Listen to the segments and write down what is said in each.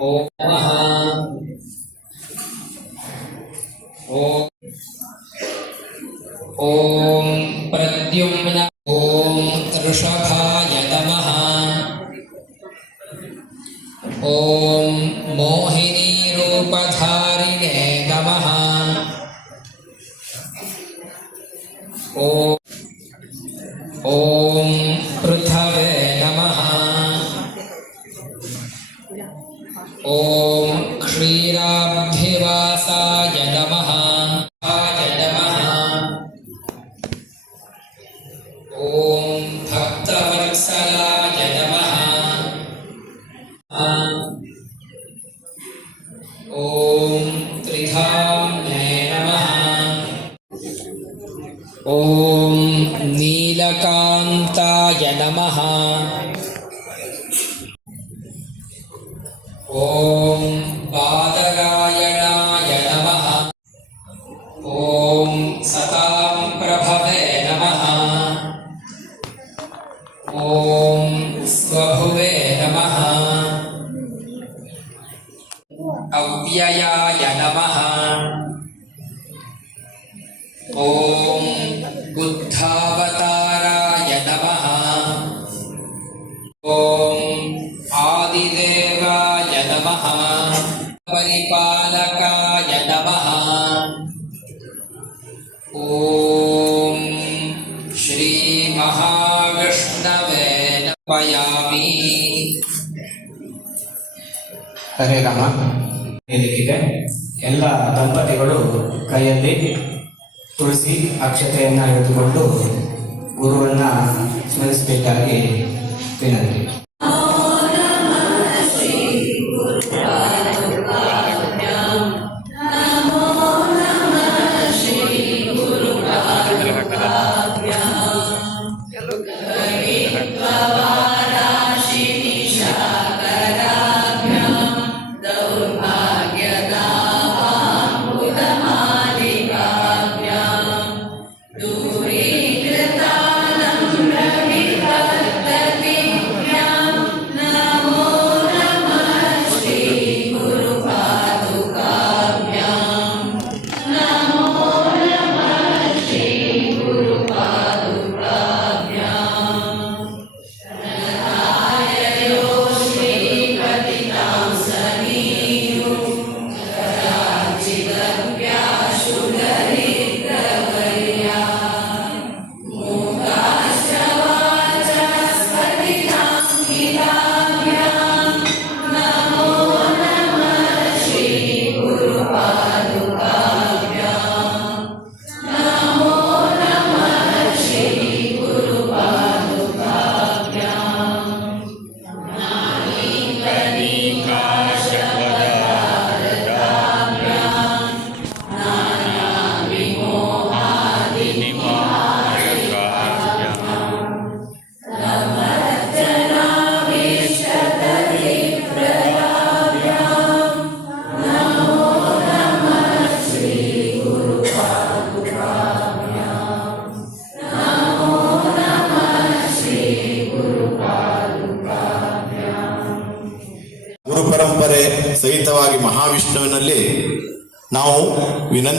ओम ओम प्रद्युम्न ओम ऋषभाय नमः ओम मोहिनी रूपधारिणे नमः ओम ओम ॐ नीलकान्ताय नमः। ॐ बादरायणाय नमः। ॐ सतां प्रभवे नमः। ॐ स्वभुवे नमः। अव्ययाय नमः। ಓಂ ಬುದ್ಧಾವತಾರಾಯ ನಮಃ ಓಂ ಆದಿದೇವಾಯ ನಮಃ ಪರಿಪಾಲಕಾಯ ನಮಃ ಓಂ ಶ್ರೀ ಮಹಾವಿಷ್ಣವೇ ನಮಯಾಮಿ ಹರೇ ರಾಮ ಎಲ್ಲ ದಂಪತಿಗಳು ಕೈಯಲ್ಲಿ ತುಳಸಿ ಅಕ್ಷತೆಯನ್ನು ಹಿಡಿದುಕೊಂಡು ಗುರುವನ್ನು ಸ್ಮರಿಸಬೇಕಾಗಿ ವಿನಂತಿ.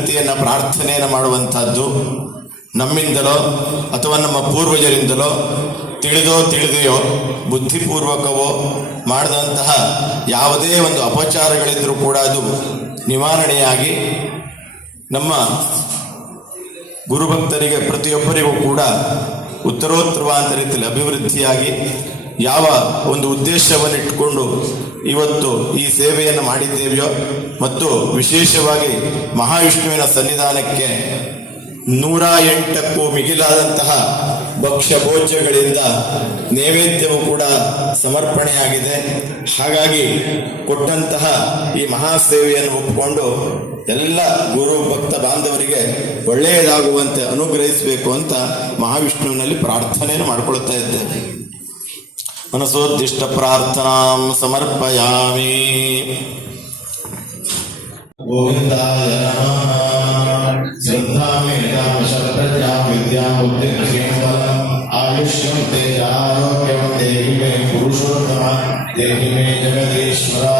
ವಿನಂತಿಯನ್ನು ಪ್ರಾರ್ಥನೆಯನ್ನು ಮಾಡುವಂಥದ್ದು ನಮ್ಮಿಂದಲೋ ಅಥವಾ ನಮ್ಮ ಪೂರ್ವಜರಿಂದಲೋ ತಿಳಿದೋ ತಿಳಿದೆಯೋ ಬುದ್ಧಿಪೂರ್ವಕವೋ ಮಾಡಿದಂತಹ ಯಾವುದೇ ಒಂದು ಅಪಚಾರಗಳಿದ್ದರೂ ಕೂಡ ಅದು ನಿವಾರಣೆಯಾಗಿ ನಮ್ಮ ಗುರುಭಕ್ತರಿಗೆ ಪ್ರತಿಯೊಬ್ಬರಿಗೂ ಕೂಡ ಉತ್ತರೋತ್ತರವಾದ ರೀತಿಯಲ್ಲಿ ಅಭಿವೃದ್ಧಿಯಾಗಿ ಯಾವ ಒಂದು ಉದ್ದೇಶವನ್ನಿಟ್ಟುಕೊಂಡು ಇವತ್ತು ಈ ಸೇವೆಯನ್ನು ಮಾಡಿದ್ದೇವೆಯೋ? ಮತ್ತು ವಿಶೇಷವಾಗಿ ಮಹಾವಿಷ್ಣುವಿನ ಸನ್ನಿಧಾನಕ್ಕೆ ನೂರ ಎಂಟಕ್ಕೂ ಮಿಗಿಲಾದಂತಹ ಭಕ್ಷ್ಯ ಭೋಜ್ಯಗಳಿಂದ ನೈವೇದ್ಯವು ಕೂಡ ಸಮರ್ಪಣೆಯಾಗಿದೆ. ಹಾಗಾಗಿ ಕೊಟ್ಟಂತಹ ಈ ಮಹಾಸೇವೆಯನ್ನು ಒಪ್ಪಿಕೊಂಡು ಎಲ್ಲ ಗುರು ಭಕ್ತ ಬಾಂಧವರಿಗೆ ಒಳ್ಳೆಯದಾಗುವಂತೆ ಅನುಗ್ರಹಿಸಬೇಕು ಅಂತ ಮಹಾವಿಷ್ಣುವಿನಲ್ಲಿ ಪ್ರಾರ್ಥನೆಯನ್ನು ಮಾಡಿಕೊಳ್ತಾ ಇದ್ದೇವೆ मनसोद्दिष्टप्रार्थनां समर्पयामि। गोविन्दाय नमः। श्रद्धामि रामशरप्रजा विद्याबुद्धिं ते देहि मे पुरुषोत्तम देहि में जगदीश्वरा।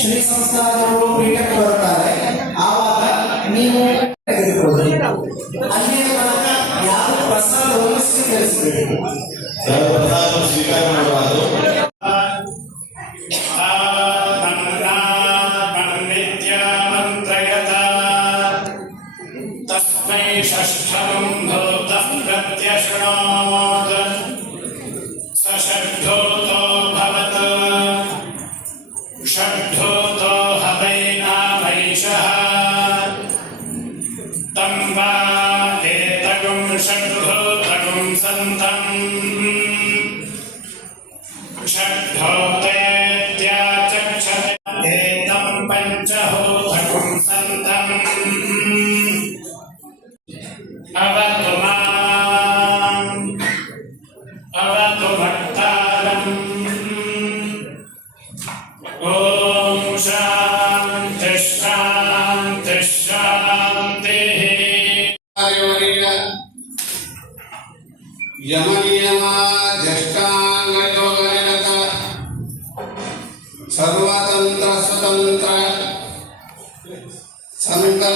ಶ್ರೀ ಸಂಸ್ಥಾನದವರು ಪೀಠಕ್ಕೆ ಬರ್ತಾರೆ ಆವಾಗ ನೀವು ತೆಗೆದುಕೊಳ್ಳಿ ಅಲ್ಲಿಯ ತನಕ ಯಾರು ಪ್ರಸಾದವನ್ನು ಸ್ವೀಕರಿಸಬೇಕು ಸರ್ವಪ್ರಸಾದ ಸ್ವೀಕಾರ ಮಾಡಬಾರದು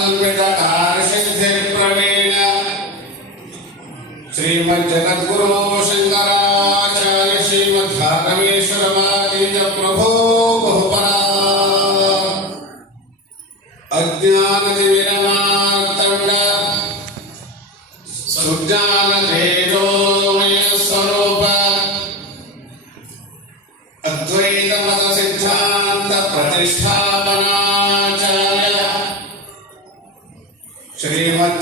समन्वितकार्यसिद्धिप्रवीण श्रीमज्जगद्गुरो शङ्कराचार्य श्रीमद्भागवेश्वरमातीतप्रभो बहुपरा अज्ञानदिविरमार्तण्ड सुज्ञानतेजोमयस्वरूप अद्वैतमतसिद्धान्तप्रतिष्ठापना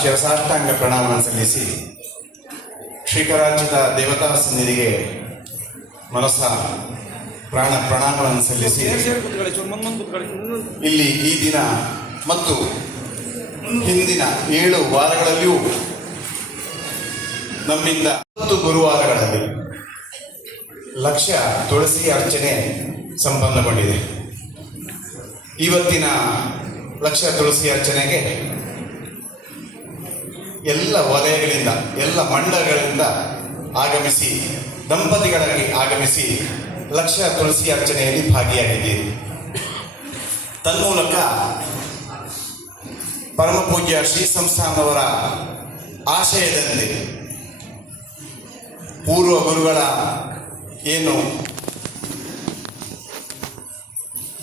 ಶಿವಸಾಷ್ಟಾಂಗ ಪ್ರಣಾಮ ಸಲ್ಲಿಸಿ ಶ್ರೀಕರಾಜ್ಯದ ದೇವತಾ ಸನ್ನಿಧಿಗೆ ಮನಸ್ಸ ಪ್ರಾಣ ಪ್ರಣಾಮಗಳನ್ನು ಸಲ್ಲಿಸಿ ಇಲ್ಲಿ ಈ ದಿನ ಮತ್ತು ಹಿಂದಿನ ಏಳು ವಾರಗಳಲ್ಲಿಯೂ ನಮ್ಮಿಂದ ಹತ್ತು ಗುರುವಾರಗಳಲ್ಲಿ ಲಕ್ಷ ತುಳಸಿ ಅರ್ಚನೆ ಸಂಪನ್ನಗೊಂಡಿದೆ. ಇವತ್ತಿನ ಲಕ್ಷ ತುಳಸಿ ಅರ್ಚನೆಗೆ ಎಲ್ಲ ವಲಯಗಳಿಂದ, ಎಲ್ಲ ಮಂಡಲಗಳಿಂದ ಆಗಮಿಸಿ ದಂಪತಿಗಳಾಗಿ ಆಗಮಿಸಿ ಲಕ್ಷ ತುಳಸಿ ಅರ್ಚನೆಯಲ್ಲಿ ಭಾಗಿಯಾಗಿದ್ದೀರಿ. ತನ್ಮೂಲಕ ಪರಮ ಪೂಜ್ಯ ಶ್ರೀ ಸಂಸ್ಥಾನವರ ಆಶಯದಂತೆ ಪೂರ್ವ ಗುರುಗಳ ಏನು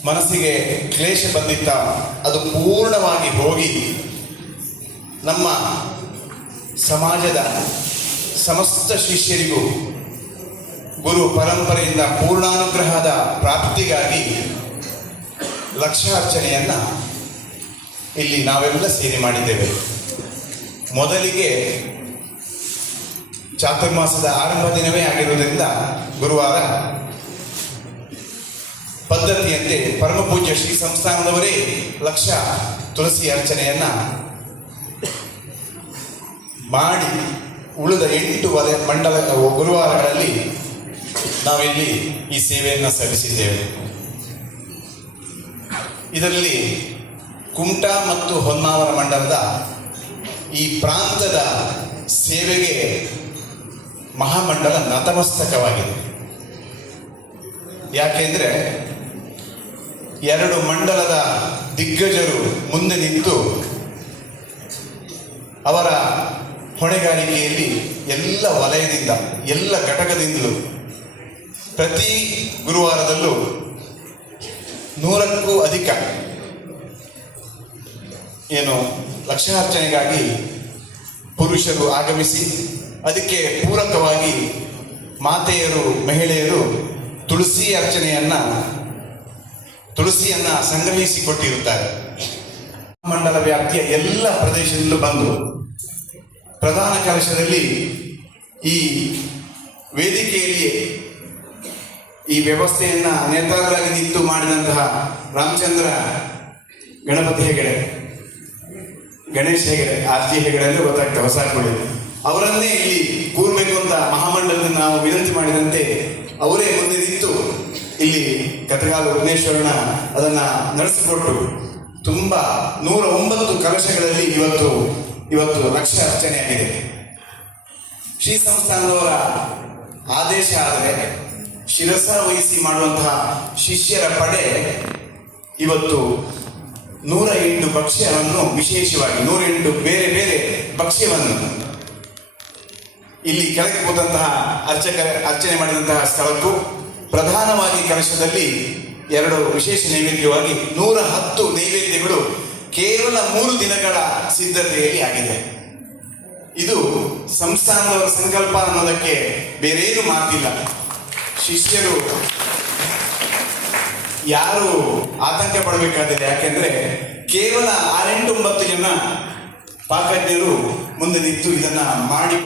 ಮನಸ್ಸಿಗೆ ಕ್ಲೇಶ ಬಂದಿತ್ತ, ಅದು ಪೂರ್ಣವಾಗಿ ಹೋಗಿ ನಮ್ಮ ಸಮಾಜದ ಸಮಸ್ತ ಶಿಷ್ಯರಿಗೂ ಗುರು ಪರಂಪರೆಯಿಂದ ಪೂರ್ಣಾನುಗ್ರಹದ ಪ್ರಾಪ್ತಿಗಾಗಿ ಲಕ್ಷಾರ್ಚನೆಯನ್ನ ಇಲ್ಲಿ ನಾವೆಲ್ಲ ಸೇರಿ ಮಾಡಿದ್ದೇವೆ. ಮೊದಲಿಗೆ ಚಾತುರ್ಮಾಸದ ಆರಂಭ ದಿನವೇ ಆಗಿರುವುದರಿಂದ ಗುರುವಾರ ಪದ್ಧತಿಯಂತೆ ಪರಮಪೂಜ್ಯ ಶ್ರೀ ಸಂಸ್ಥಾನದವರೇ ಲಕ್ಷ ತುಳಸಿ ಅರ್ಚನೆಯನ್ನ ಮಾಡಿ ಉಳಿದ ಎಂಟು ವಲಯ ಮಂಡಲ, ಗುರುವಾರಗಳಲ್ಲಿ ನಾವಿಲ್ಲಿ ಈ ಸೇವೆಯನ್ನು ಸಲ್ಲಿಸಿದ್ದೇವೆ. ಇದರಲ್ಲಿ ಕುಮಟಾ ಮತ್ತು ಹೊನ್ನಾವರ ಮಂಡಲದ ಈ ಪ್ರಾಂತದ ಸೇವೆಗೆ ಮಹಾಮಂಡಲ ನತಮಸ್ತಕವಾಗಿದೆ. ಯಾಕೆಂದ್ರೆ ಎರಡು ಮಂಡಲದ ದಿಗ್ಗಜರು ಮುಂದೆ ನಿಂತು ಅವರ ಹೊಣೆಗಾರಿಕೆಯಲ್ಲಿ ಎಲ್ಲ ವಲಯದಿಂದ, ಎಲ್ಲ ಘಟಕದಿಂದಲೂ ಪ್ರತಿ ಗುರುವಾರದಲ್ಲೂ ನೂರಕ್ಕೂ ಅಧಿಕ ಏನು ಲಕ್ಷಾರ್ಚನೆಗಾಗಿ ಪುರುಷರು ಆಗಮಿಸಿ, ಅದಕ್ಕೆ ಪೂರಕವಾಗಿ ಮಾತೆಯರು, ಮಹಿಳೆಯರು ತುಳಸಿ ಅರ್ಚನೆಯನ್ನ ತುಳಸಿಯನ್ನ ಸಂಗ್ರಹಿಸಿ ಕೊಟ್ಟಿರುತ್ತಾರೆ ಮಂಡಲ ವ್ಯಾಪ್ತಿಯ ಎಲ್ಲ ಪ್ರದೇಶದಲ್ಲೂ ಬಂದು ಪ್ರಧಾನ ಕಲಶದಲ್ಲಿ ಈ ವೇದಿಕೆಯಲ್ಲಿ ಈ ವ್ಯವಸ್ಥೆಯನ್ನ ನೇತಾರರಾಗಿ ನಿಂತು ಮಾಡಿದಂತಹ ರಾಮಚಂದ್ರ ಗಣಪತಿ ಹೆಗಡೆ, ಗಣೇಶ್ ಹೆಗಡೆ ಆರ್ ಜಿ ಹೆಗಡೆ ಅಂದ್ರೆ ಗೊತ್ತಾಗ್ತದೆ ಹೊಸ ಅವರನ್ನೇ ಇಲ್ಲಿ ಕೂರ್ಬೇಕು ಅಂತ ಮಹಾಮಂಡಲದಲ್ಲಿ ನಾವು ವಿನಂತಿ ಮಾಡಿದಂತೆ ಅವರೇ ಮುಂದೆ ನಿಂತು ಇಲ್ಲಿ ಕಥಗಾಲ ವಿಘ್ನೇಶ್ವರನ ಅದನ್ನ ನಡೆಸಿಕೊಟ್ಟು ತುಂಬಾ ನೂರ ಒಂಬತ್ತು ಕಲಶಗಳಲ್ಲಿ ಇವತ್ತು ಇವತ್ತು ಲಕ್ಷ ಅರ್ಚನೆ ಆಗಿದೆ. ಶ್ರೀ ಸಂಸ್ಥಾನದವರ ಆದೇಶ ಆದರೆ ಶಿರಸ ವಹಿಸಿ ಮಾಡುವಂತಹ ಶಿಷ್ಯರ ಪಡೆ ಇವತ್ತು ನೂರ ಎಂಟು ಭಕ್ಷ್ಯವನ್ನು ವಿಶೇಷವಾಗಿ, ನೂರ ಎಂಟು ಬೇರೆ ಬೇರೆ ಭಕ್ಷ್ಯವನ್ನು ಇಲ್ಲಿ ಕೆಳಗೆ ಹೋದಂತಹ ಅರ್ಚಕ ಅರ್ಚನೆ ಮಾಡಿದಂತಹ ಸ್ಥಳಕ್ಕೂ ಪ್ರಧಾನವಾಗಿ ಕಲಶದಲ್ಲಿ ಎರಡು ವಿಶೇಷ ನೈವೇದ್ಯವಾಗಿ ನೂರ ಹತ್ತು ನೈವೇದ್ಯಗಳು ಕೇವಲ ಮೂರು ದಿನಗಳ ಸಿದ್ಧತೆಯಲ್ಲಿ ಆಗಿದೆ. ಇದು ಸಂಸ್ಥಾನದವರ ಸಂಕಲ್ಪ ಅನ್ನೋದಕ್ಕೆ ಬೇರೇನು ಮಾತಿಲ್ಲ. ಶಿಷ್ಯರು ಯಾರು ಆತಂಕ ಪಡಬೇಕಾಗಿದೆ ಯಾಕೆಂದ್ರೆ ಕೇವಲ ಆರೆಂಟು ಒಂಬತ್ತು ಜನ ಪಾಕಜ್ಞರು ಮುಂದೆ ನಿಂತು ಇದನ್ನ ಮಾಡಿ